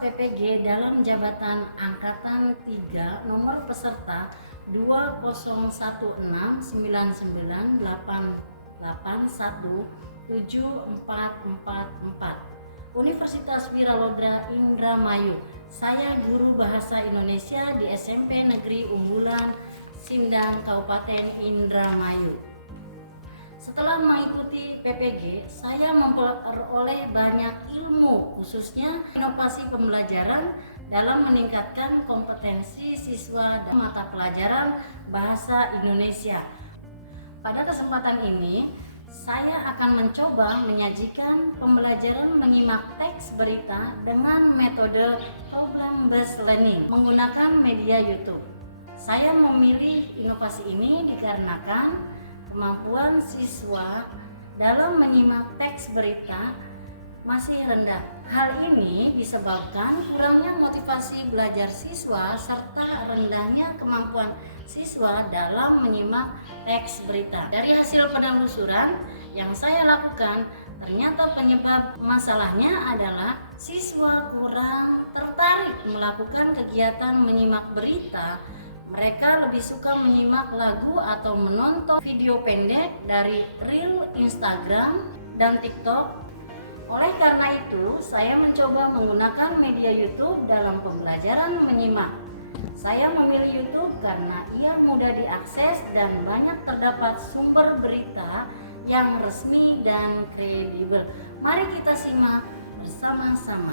PPG dalam jabatan Angkatan 3 nomor peserta 2016998817444 Universitas Wiralodra Indramayu. Saya guru bahasa Indonesia di SMP Negeri Unggulan Sindang Kabupaten Indramayu. Setelah mengikuti PPG, saya memperoleh banyak ilmu, khususnya inovasi pembelajaran dalam meningkatkan kompetensi siswa dalam mata pelajaran bahasa Indonesia. Pada kesempatan ini, saya akan mencoba menyajikan pembelajaran menyimak teks berita dengan metode problem-based learning menggunakan media YouTube. Saya memilih inovasi ini dikarenakan kemampuan siswa dalam menyimak teks berita masih rendah. Hal ini disebabkan kurangnya motivasi belajar siswa serta rendahnya kemampuan siswa dalam menyimak teks berita. Dari hasil penelusuran yang saya lakukan, ternyata penyebab masalahnya adalah siswa kurang tertarik melakukan kegiatan menyimak berita. Mereka lebih suka menyimak lagu atau menonton video pendek dari Reel Instagram dan TikTok. Oleh karena itu, saya mencoba menggunakan media YouTube dalam pembelajaran menyimak. Saya memilih YouTube karena ia mudah diakses dan banyak terdapat sumber berita yang resmi dan kredibel. Mari kita simak bersama-sama.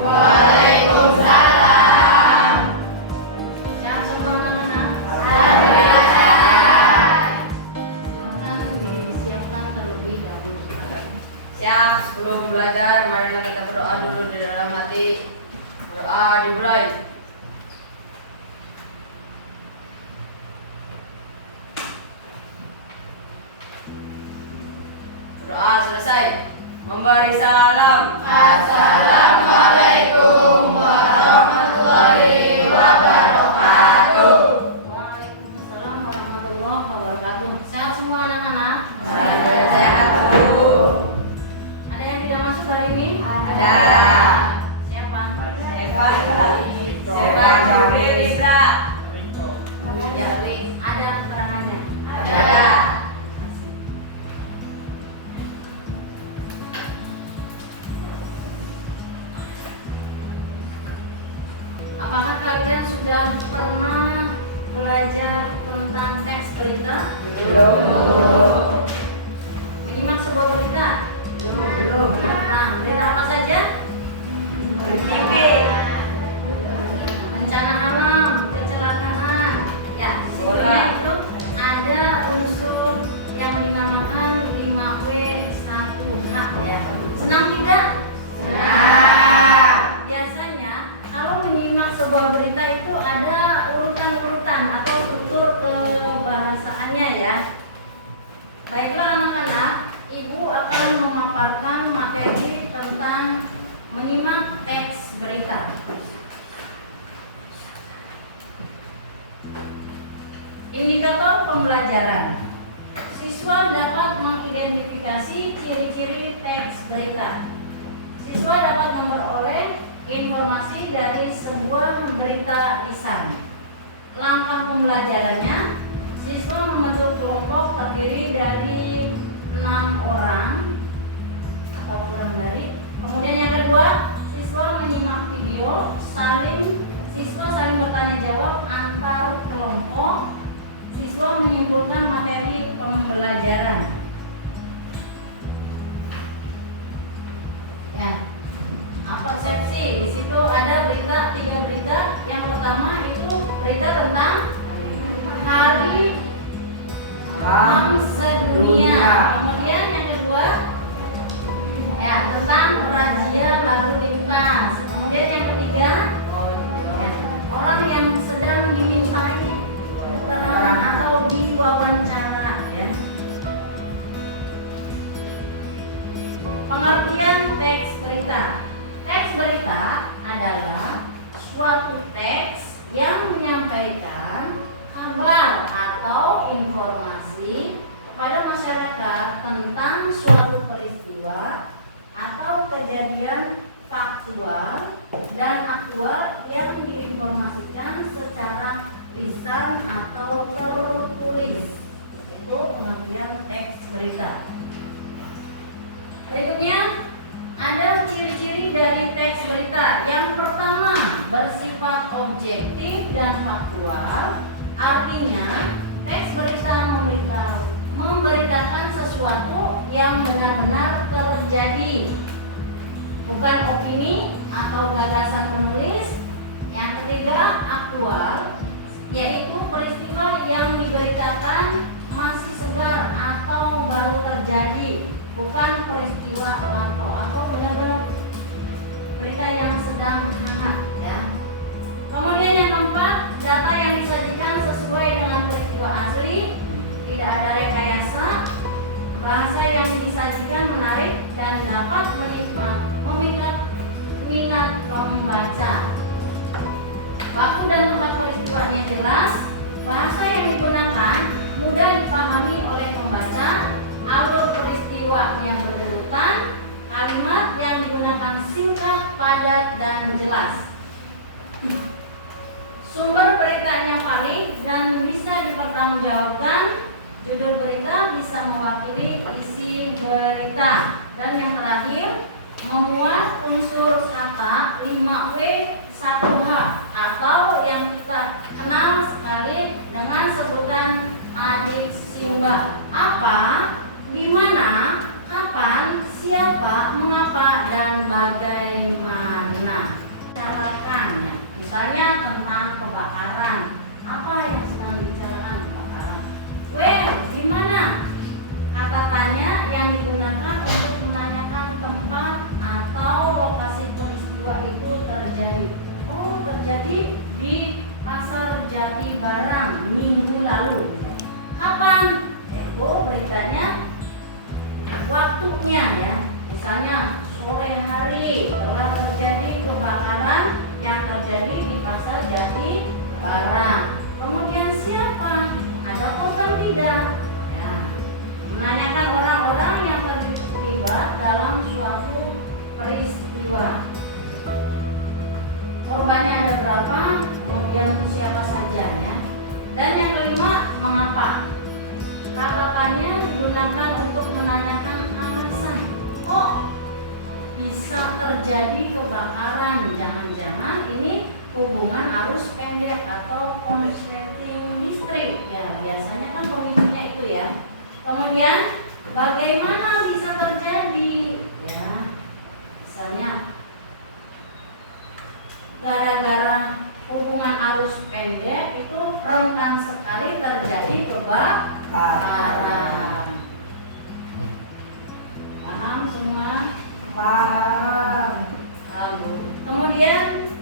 Waalaikumsalam. Siap semua anak-anak? Akan disiapkan terlebih dahulu. Siap, sebelum belajar marilah kita berdoa dulu di dalam hati. Doa dimulai. Doa selesai. Memberi salam. Assalamualaikum warahmatullahi wabarakatuh. Waalaikumsalam warahmatullahi wabarakatuh. Sehat semua anak-anak? Sehat, Bu. Ada yang tidak masuk hari ini? Ada. Siapa? Eva. Jibril Ibra. Ya, ada keterangannya. Ada. Apakah kalian sudah pernah belajar tentang teks berita? Belum. Menyimak sebuah berita? Belum. Nah, berita apa saja? TV. Bencana alam, kecelakaan. Ya, di situ ya, itu ada unsur yang dinamakan 5W1H ya. Senang tidak? Biasanya kalau menyimak sebuah berita itu ada urutan-urutan atau struktur kebahasaannya ya. Baiklah anak-anak, Ibu akan memaparkan materi tentang menyimak teks berita. Indikator pembelajaran. Siswa dapat mengidentifikasi ciri-ciri teks berita. Siswa dapat memperoleh informasi dari sebuah berita lisan. Langkah pembelajarannya, siswa membentuk kelompok terdiri dari 6 orang atau kurang dari. Kemudian yang kedua, siswa menyimak video, siswa saling bertanya jawab antar kelompok. Siswa menyimpulkan materi pembelajaran. Ya. Persepsi, di situ ada berita, 3 berita. Yang pertama itu berita tentang Hari HAM sedunia. Kemudian yang kedua ya tentang bagian faktual dan aktual yang diinformasikan secara lisan atau tertulis untuk pengertian teks berita. Berikutnya ada ciri-ciri dari teks berita. Yang pertama, bersifat objektif dan faktual. Artinya, teks berita memberitakan sesuatu yang benar-benar terjadi, bukan opini atau gagasan penulis. Yang ketiga, aktual, yaitu peristiwa yang diberitakan masih segar atau baru terjadi, bukan peristiwa atau benar-benar berita yang sedang hangat, ya. Kemudian yang keempat, data yang disajikan sesuai dengan peristiwa asli, tidak ada rekayasa, bahasa yang disajikan menarik dan dapat memikat minat pembaca. Waktu dan tempat peristiwanya jelas, bahasa yang digunakan mudah dipahami oleh pembaca, alur peristiwanya berurutan, kalimat yang digunakan singkat, padat, dan jelas. Sumber beritanya valid dan bisa dipertanggungjawabkan. Judul berita bisa mewakili isi berita. Dan yang terakhir, memuat unsur kata 5W 1H atau yang kita kenal sekali dengan sebutan adjektiva. Apa, di mana, kapan, siapa, mengapa, dan bagaimana. Bicarakan, ya. Misalnya tentang kebakaran. Apa yang sedang dibicarakan? Kebakaran. Di mana? Kata tanya yang digunakan untuk menanyakan tempat atau lokasi peristiwa itu terjadi. Oh, terjadi di Pasar Jati Barang minggu lalu. Kapan? Itu beritanya waktunya, ya. Misalnya sore hari telah terjadi kebakaran yang terjadi di Pasar Jati Barang. Kemudian siapa? Ada korban tidak? Ya. Menanyakan orang-orang yang terlibat dalam suatu peristiwa. Korbannya ada berapa? Kemudian siapa saja, ya. Dan yang kelima, mengapa? Kata-katanya digunakan untuk menanyakan alasan. Oh, bisa terjadi kebakaran, jangan-jangan ini hubungan arus pendek atau konsleting listrik, ya. Biasanya kan pemicunya itu, ya. Kemudian bagaimana bisa terjadi, ya. Misalnya gara-gara hubungan arus pendek itu rentan sekali terjadi kebakaran. Paham semua? Paham. Lalu kemudian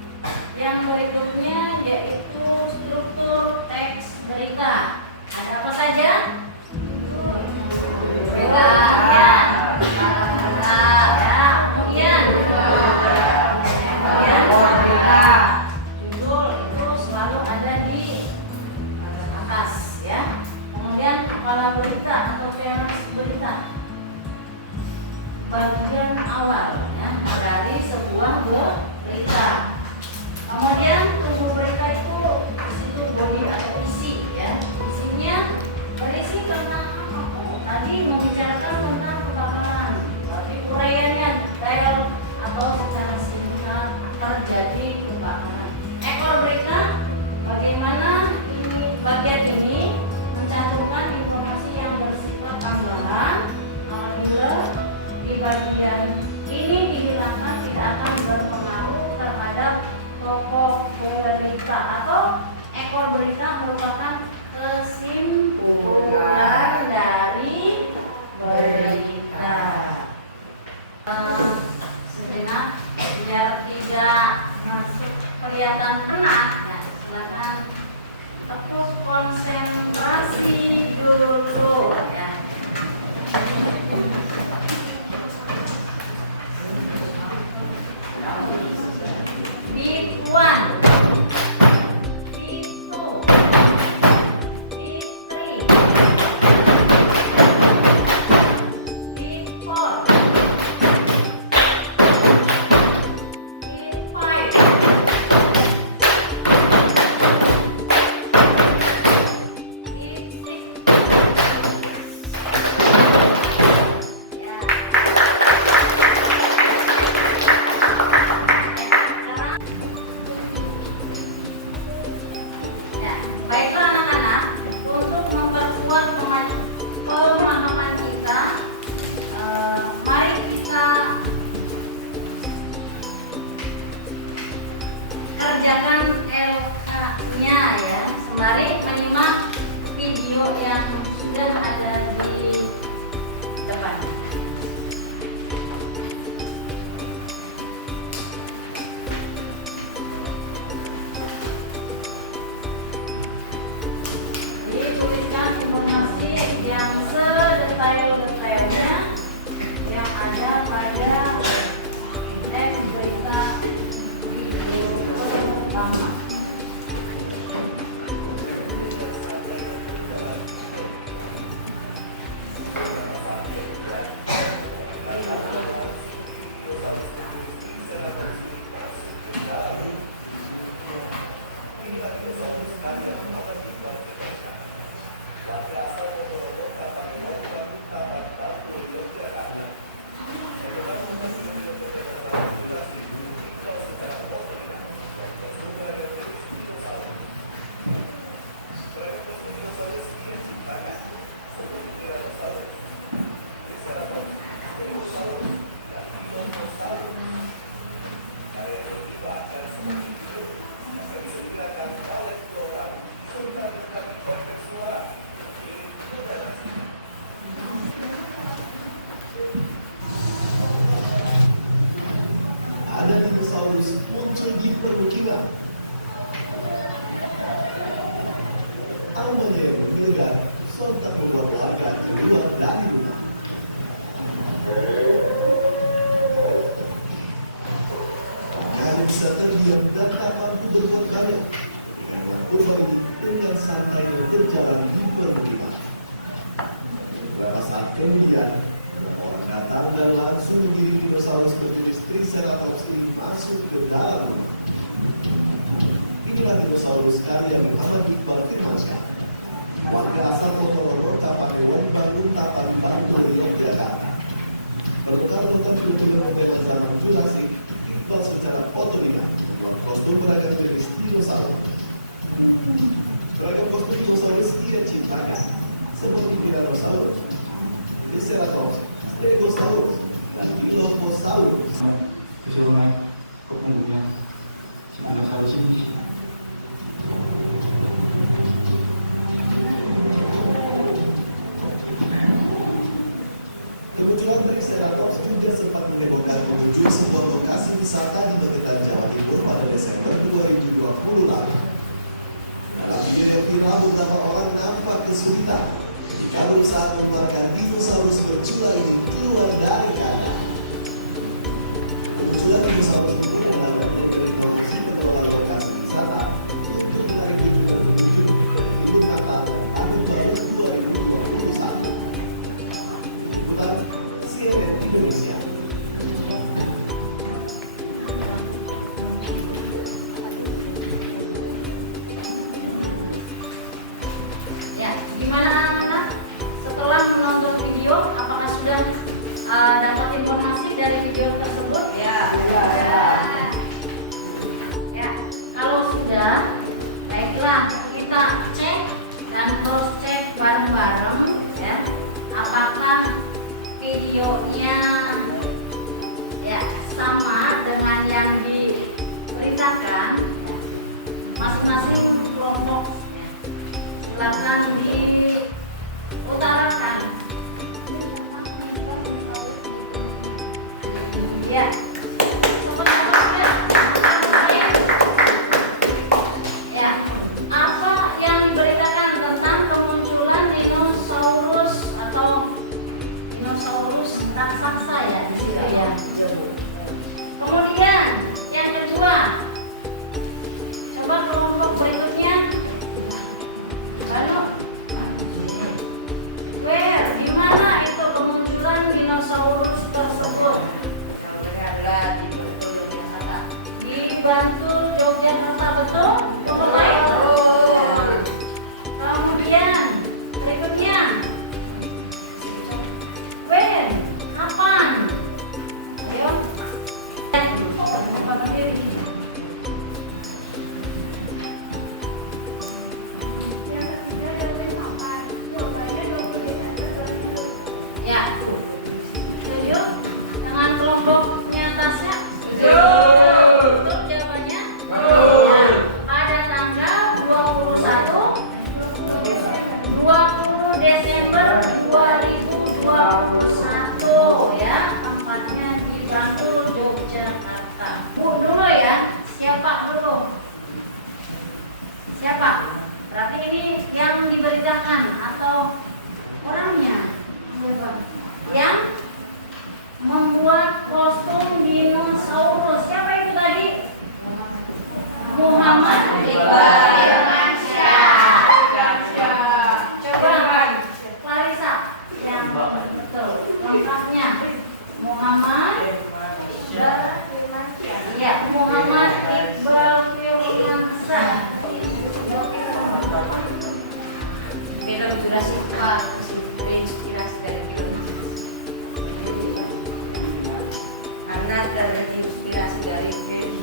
yang berikutnya yaitu struktur teks berita. Ada apa saja? Berita, ya. Kemudian judul itu selalu ada di atas, ya. Kemudian kepala berita atau peras berita, bagian awal, ya, dari sebuah berita. Kemudian tubuh berita itu disitu body atau isi, ya. Isinya berisi tentang apa? Oh, tadi membicarakan tentang kebakaran. Berarti uraiannya detail atau secara singkat terjadi kebakaran. Ekor berita, bagaimana ini bagian ini mencantumkan informasi yang bersifat tambahan. Apabila di bagian ini dihilangkan tidak akan berpengaruh terhadap pokok berita atau ekor berita merupakan kesimpulan dari berita. Sejenak biar tidak masuk kelihatan penat, ya, silakan tekuk konsentrasi dulu, ya. Bit 1, Bit 2, Bit 3, Bit 4, Mari menyimak video yang sudah ada di depan. Dituliskan informasi yang sedetail-detailnya yang ada pada teks berita video pertama. Ada dinosaurus muncul di permukiman. Awalnya yang menggelegar sontak membuat warga keluar dari rumah. Mereka bisa terdiam dan tak mampu berbuat banyak. Hewan purba ini dengan santai berjalan di permukiman. Beberapa saat kemudian, orang datang dan langsung mengirim dinosaurus berjenis Triceratops ini masuk ke dalam rumah. Inilah dinosaurus karya Muhammad Iqbal Firmansyah. Warga asal Ponorogo Kapanewon Bandung Tapan Bantul Yogyakarta. Berbekal tentang film modern zaman Jurassic, Iqbal secara otodidak membuat kostum beragam jenis dinosaurus. Beragam kostum dinosaurus ia ciptakan, seperti Tyrannosaurus, Triceratops, Stegosaurus, dan Dilophosaurus. Keseluruhan kepentingan dinosaurus ini. Kemunculan Triceratops juga sempat mengebohkan pengunjung sebuah lokasi wisata di Magetan, Jawa Timur pada Desember 2020 lalu. Dalam video viral, beberapa orang nampak kesulitan ketika berusaha mengeluarkan dinosaurus bercula ini keluar dari kandang. Kemunculan dinosaurus ini adalah bagian dari produksi pengelola lokasi wisata untuk menarik kunjungan pengunjung libur Natal tahun baru 2021. Liputan CNN Indonesia. Ya, gimana anak-anak? Setelah menonton video, apakah sudah dapat informasi dari video tersebut? Ya. Ya, kalau sudah, baiklah kita cek dan cross check bareng-bareng ya, apakah videonya ya sama dengan yang diberitakan. Masing-masing kelompok silakan diutarakan. Ya. Ya, apa yang diberitakan tentang kemunculan dinosaurus atau dinosaurus raksasa ya di situ ya. Kemudian yang kedua, coba kelompok berikutnya. Lalu, where, di mana itu kemunculan dinosaurus tersebut? Di Bantul, Yogyakarta, betul? Betul lain? Kemudian berikutnya, when, kapan? Ayo, tempat berdiri. Ya, setuju dengan kelompoknya Tasya? Betul jawabannya? Ya, pada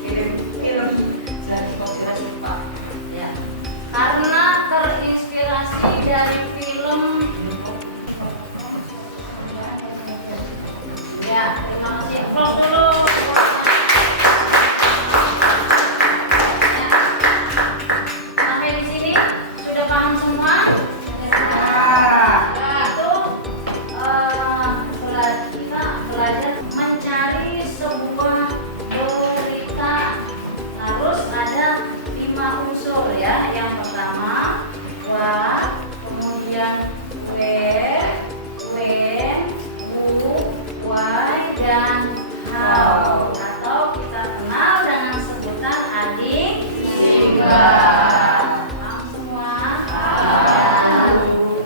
film jadi konspirasi lupa. Ya, karena terinspirasi dari film. Ya, terima kasih. Applause dulu. Ya. Sampai di sini sudah paham semua? Itu kita belajar mencari sebuah berita. Harus ada 5 unsur ya. Yang pertama what, kemudian where, when, who, why, dan how, atau kita kenal dengan sebutan adik tingkat. Paham semua? Lalu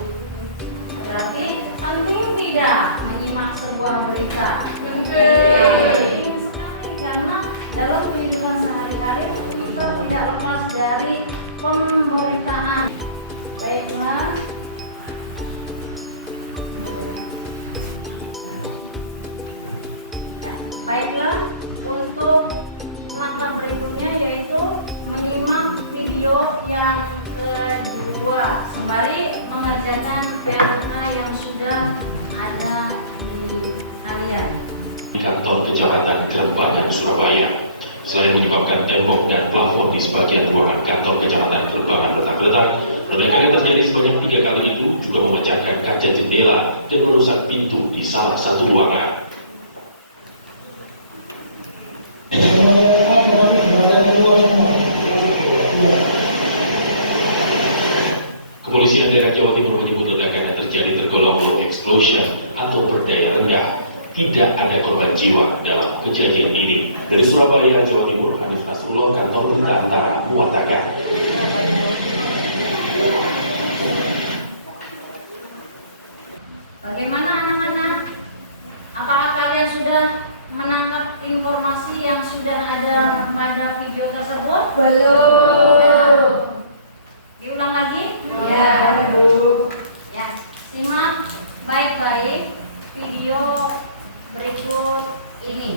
berarti penting tidak menyimak sebuah berita? Penting sekali, karena dalam kehidupan sehari-hari kita tidak lepas dari pemberitaan. Baiklah. Baiklah, untuk mata berikutnya yaitu menyimak video yang kedua sembari mengerjakan PHK yang sudah ada di kalian. Kantor Kecamatan Kerbangan, Surabaya. Selain menyebabkan tembok dan plafon di sebagian ruangan kantor Kecamatan Kerbangan retak-retak, ledakan yang terjadi sebanyak 3 kali itu juga memecahkan kaca jendela dan merusak pintu di salah satu ruangan. Kepolisian daerah Jawa Timur menyebut ledakan yang terjadi tergolong low explosion atau berdaya rendah. Tidak ada korban jiwa dalam kejadian ini. Dari Surabaya, Jawa Timur, Hanif Nasrullah, kantor berita Antara mengatakan. Bagaimana anak-anak? Apakah kalian sudah menangkap informasi yang sudah ada pada video tersebut? Belum. Diulang lagi? Ya. Ya, simak baik-baik video berikut ini.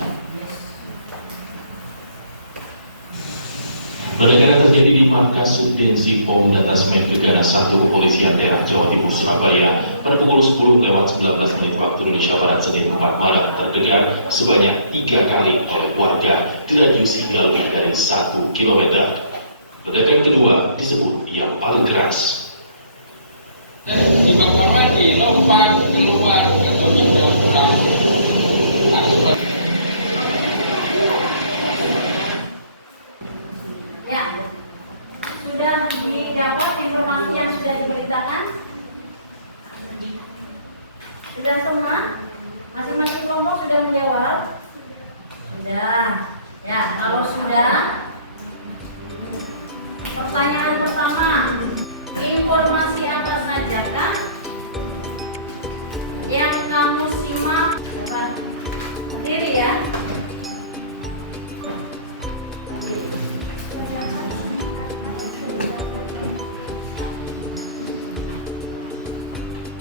Ledakan yang terjadi di markas Subdensi Pom Datasmen Gegana 1 Kepolisian Daerah Jawa Timur Surabaya pada pukul 10:19 waktu Indonesia Barat Senin 4 Maret terdengar sebanyak 3 kali oleh warga di radius hingga lebih dari 1 km. Ledakan kedua disebut yang paling keras. Di korban dilompat keluar bentuknya dalam Ya, sudah didapat informasi yang sudah diberitakan? Sudah semua? Masing-masing kelompok sudah menjawab? Sudah. Ya, kalau sudah, pertanyaan pertama, informasi apa saja kan yang kamu simak? Berdiri ya.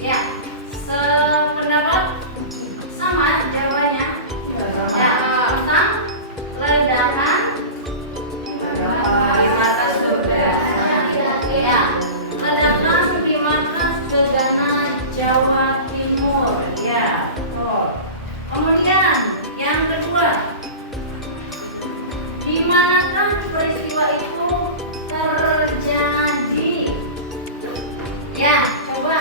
Ya, sependapat sama jawabannya. Ya, tentang ledakan Di mata surga. ya, ledakan di markas Gegana Jawa Timur. Ya, betul. Kemudian yang kedua, di manakah peristiwa itu terjadi? Ya, coba.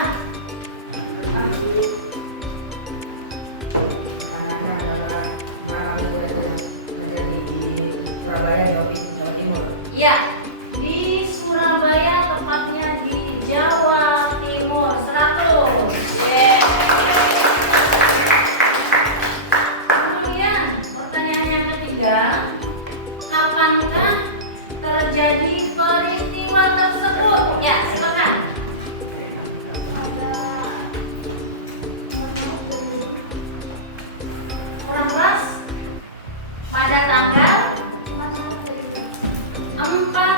Ya, di Surabaya, tepatnya di Jawa Timur. 100. Kemudian pertanyaan yang ketiga, kapankah terjadi peristiwa tersebut? Ya, silakan. Kurang keras? Pada tanggal 4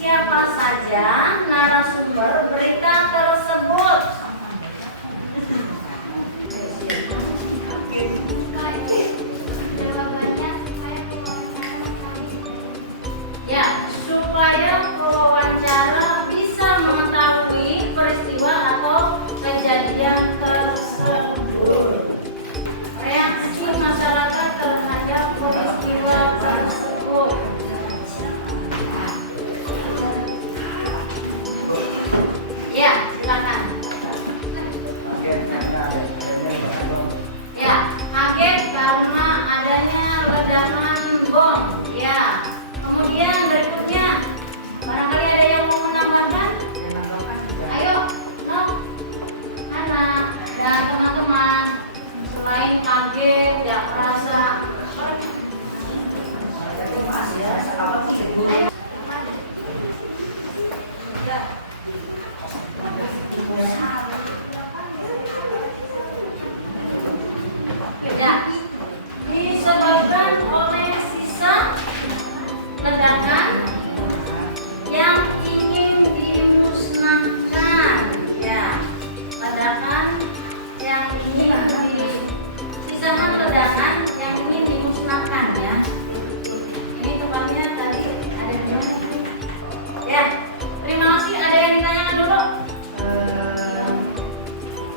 siapa saja narasumber berita tersebut? Ya, supaya pewawancara bisa mengetahui peristiwa atau kejadian tersebut. Reaksi masyarakat terhadap peristiwa tersebut. Ya, silakan. Ya, kaget karena adanya ledakan bom. Ya. Kemudian berikutnya, barangkali ada yang mau menambahkan? Ayo, no, anak dan teman-teman, selain kaget, nggak merasa. Ya, disebabkan oleh sisa ledakan yang ingin dimusnahkan. Ya, ledakan yang ingin sisakan ledakan yang ingin dimusnahkan ya. Ini tempatnya tadi ada di mana? Ya, terima kasih. Ada yang ditanyakan dulu?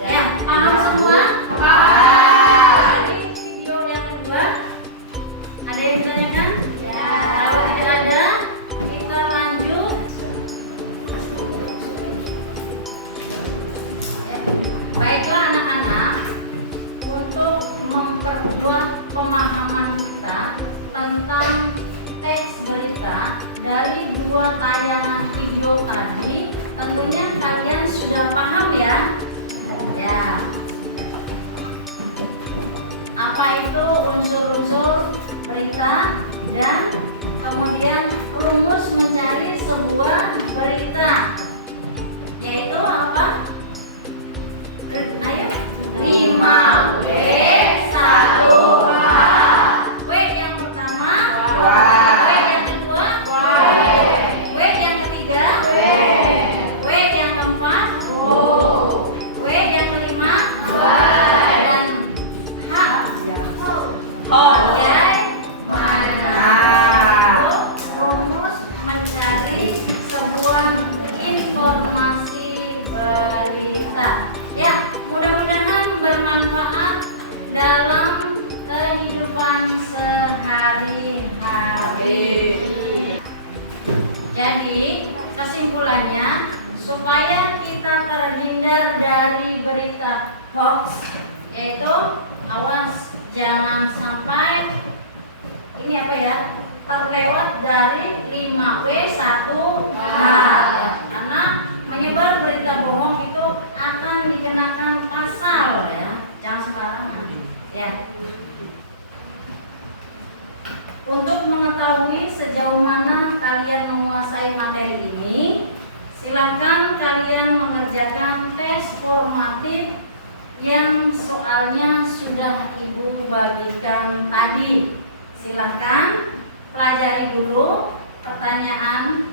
Ya, paham semua? Ini video yang kedua. Ada yang ditanyakan? Ya. Kalau tidak ada, kita lanjut. Baiklah anak-anak, untuk memperkuat pemahaman kita tentang teks berita dari dua tayangan video tadi, tentunya kalian sudah paham ya? Ya. Apa itu unsur-unsur berita dan kemudian rumus mencari sebuah berita, yaitu apa? Ayo, 5W 1H. W yang pertama, W yang kedua, W yang ketiga, W yang keempat, W yang kelima, dan H. Objek rumus mencari sebuah informasi berita. Ya, mudah-mudahan bermanfaat dalam kehidupan sehari-hari. Jadi, kesimpulannya, supaya kita terhindar dari berita hoax, yaitu awas jangan sampai ini apa ya, terlewat dari 5W 1H, karena menyebar berita bohong itu akan dikenakan pasal ya, jangan sembarangan ya. Untuk mengetahui sejauh mana kalian menguasai materi ini, silakan kalian mengerjakan tes formatif yang soalnya sudah Ibu bagikan tadi. Silakan pelajari dulu pertanyaan.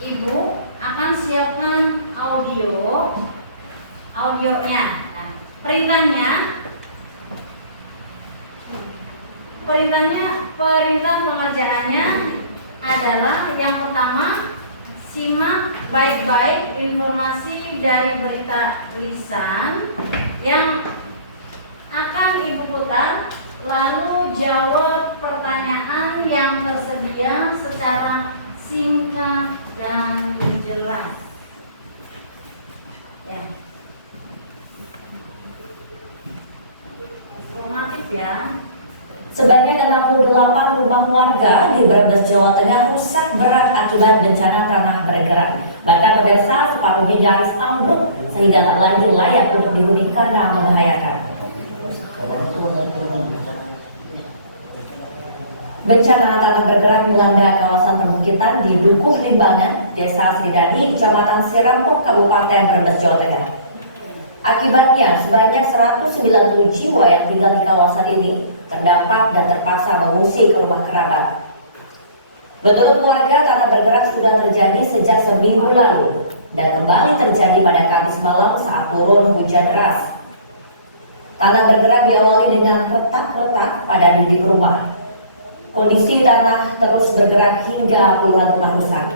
Ibu akan siapkan audionya. Nah, perintah pengerjaannya adalah yang pertama, simak baik-baik informasi dari berita lisan yang akan Ibu putar, lalu jawab pertanyaan yang tersedia secara singkat dan jelas. Ya. Formatif ya. Sebanyak 68 rumah warga di Brebes, Jawa Tengah rusak berat akibat bencana tanah bergerak. Bahkan pemirsa separuhnya nyaris ambruk sehingga tak lagi layak untuk dihuni karena membahayakan. Bencana tanah bergerak melanda kawasan perbukitan di Dukuh Limbangan, Desa Sridani, Kecamatan Sirapuk, Kabupaten Brebes, Jawa Tengah. Akibatnya, sebanyak 190 jiwa yang tinggal di kawasan ini terdampak dan terpaksa mengungsi ke rumah kerabat. Menurut warga, tanah bergerak sudah terjadi sejak seminggu lalu dan kembali terjadi pada Kamis malam saat turun hujan deras. Tanah bergerak diawali dengan retak-retak pada dinding rumah. Kondisi tanah terus bergerak hingga puluhan rumah rusak.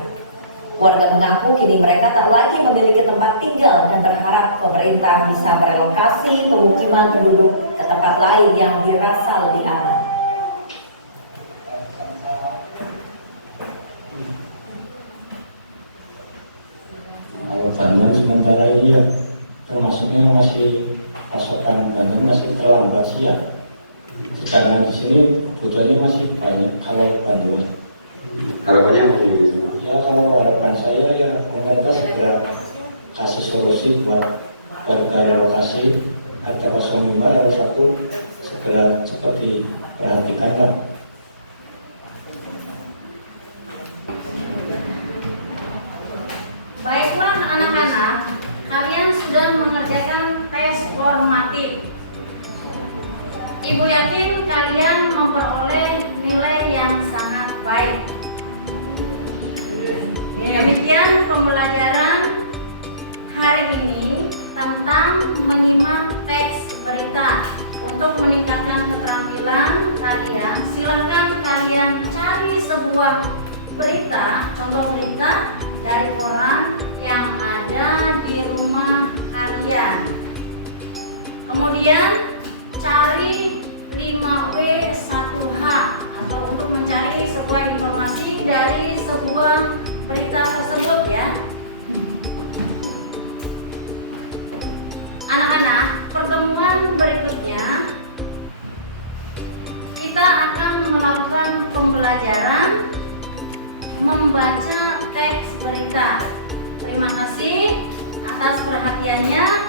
Warga mengaku kini mereka tak lagi memiliki tempat tinggal dan berharap pemerintah bisa merelokasi pemukiman penduduk ke tempat lain yang dirasa lebih aman. Kalau bantuan sementara ini ya termasuknya masih pasokan bantuan masih terlambat sih ya. Karena di sini kebutuhannya masih banyak kalau bantuan. Harapannya mungkin gitu. Ya kalau harapan saya ya pemerintah segera kasih solusi buat warga relokasi harga 05 dan 1 segera seperti perhatikan lah. Baiklah anak-anak, kalian sudah mengerjakan tes formatif. Ibu yakin kalian memperoleh nilai yang sangat baik. Demikian pembelajaran hari ini tentang menyimak teks berita. Untuk meningkatkan keterampilan kalian, silakan kalian cari sebuah berita, contoh berita dari koran yang ada di rumah kalian. Kemudian cari 5W1H atau untuk mencari sebuah informasi dari sebuah berita tersebut ya. Anak-anak, pertemuan berikutnya kita akan melakukan pembelajaran membaca teks berita. Terima kasih atas perhatiannya.